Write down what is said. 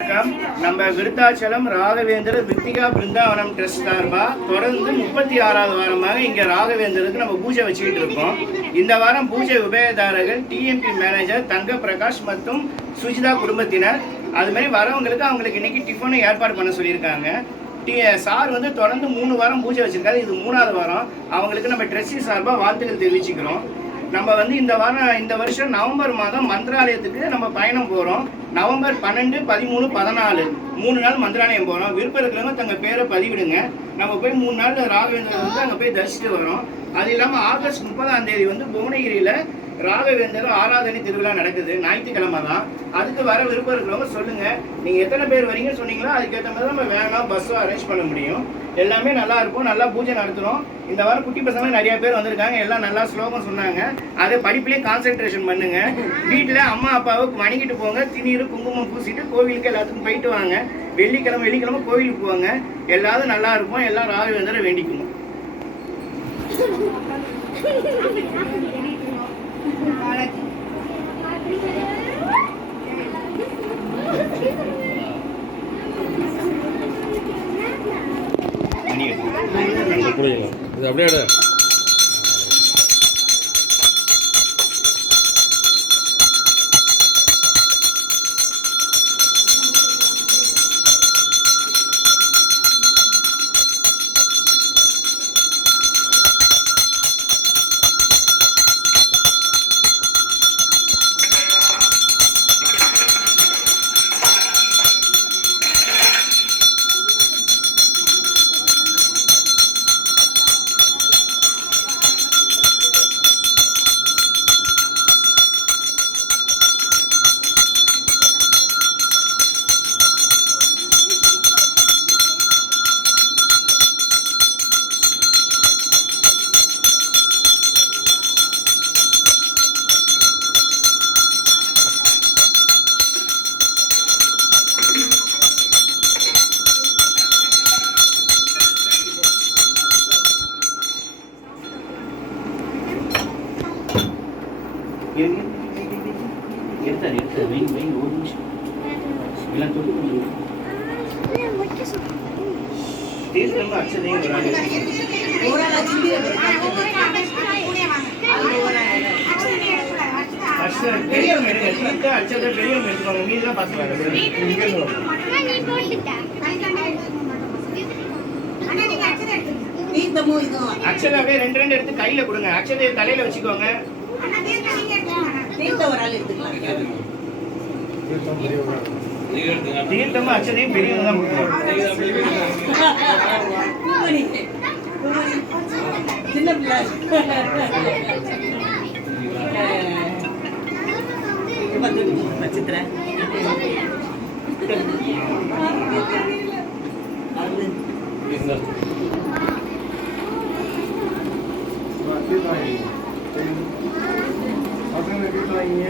வணக்கம். நம்ம விருத்தாச்சலம் ராகவேந்திர வித்திகா பிருந்தாவனம் ட்ரஸ்ட் சார்பா தொடர்ந்து 36வது வாரமாக இங்க ராகவேந்தருக்கு நம்ம பூஜை வச்சுக்கிட்டு இருக்கோம். இந்த வாரம் பூஜை உபயதாரர்கள் டிஎம்பி மேனேஜர் தங்க பிரகாஷ் மற்றும் சுஜிதா குடும்பத்தினர். அது மாதிரி வரவங்களுக்கு அவங்களுக்கு இன்னைக்கு டிஃபனும் ஏற்பாடு பண்ண சொல்லியிருக்காங்க. சார் வந்து தொடர்ந்து 3 வாரம் பூஜை வச்சிருக்காரு. இது 3வது வாரம். அவங்களுக்கு நம்ம ட்ரஸ்டி சார்பாக வாழ்த்துக்கள் தெரிவிச்சுக்கிறோம். நம்ம வந்து இந்த வருஷம் நவம்பர் மாதம் மந்திராலயத்துக்கு நம்ம பயணம் போகிறோம். நவம்பர் 12, 13, 14 3 நாள் மந்திராலயம் போகிறோம். விருப்பம் இருக்கிறவங்க தங்கள் பேரை பதிவிடுங்க. நம்ம போய் 3 நாள் ராகவேந்தர் வந்து அங்கே போய் தரிசிட்டு வரோம். அது இல்லாமல் ஆகஸ்ட் 30ஆம் தேதி வந்து புவனகிரியில் ராகவேந்தர் ஆராதனை திருவிழா நடக்குது. ஞாயிற்றுக்கிழமை தான். அதுக்கு வர விருப்பம் இருக்கிறவங்க சொல்லுங்கள். நீங்கள் எத்தனை பேர் வரீங்கன்னு சொன்னீங்களோ அதுக்கேற்ற மாதிரி நம்ம வேணும் பஸ்ஸும் அரேஞ்ச் பண்ண முடியும். எல்லாமே நல்லா இருக்கும். நல்லா பூஜை நடத்துகிறோம். இந்த வாரம் குட்டி பசங்க நிறைய பேர் வந்திருக்காங்க. எல்லாம் நல்லா ஸ்லோகம் சொன்னாங்க. அதை படிப்புலேயே கான்சென்ட்ரேஷன் பண்ணுங்க. வீட்டில் அம்மா அப்பாவுக்கு வணங்கிட்டு போங்க. திணீர் குங்குமம் பூசிட்டு கோவிலுக்கு எல்லாத்துக்கும் போயிட்டு வாங்க. வெள்ளிக்கிழமை கோவிலுக்கு போவாங்க. எல்லாரும் நல்லா இருக்கும். எல்லாம் ராகவேந்தரை வேண்டிக்கணும். இது அப்படியே எடுத்தாரு வெயின் ஒரு நிமிஷம் எல்லாம் தொட்டு தீர்த்தம் அச்சதையும் பெரியவங்க எடுங்க. தீர்த்த அச்சதை பெரியவங்க எடுத்துக்கோங்க. மீதுதான் பசங்க அச்சதை அப்படியே 2 எடுத்து கையில கொடுங்க. அச்சதையை தலையில வச்சுக்கோங்க. தீர்த்தமும் அச்சதையும் பெரியவங்க தான் சின்ன பிள்ளை நட்சத்திரம் பசங்க வீட்டில் வாங்கிங்க.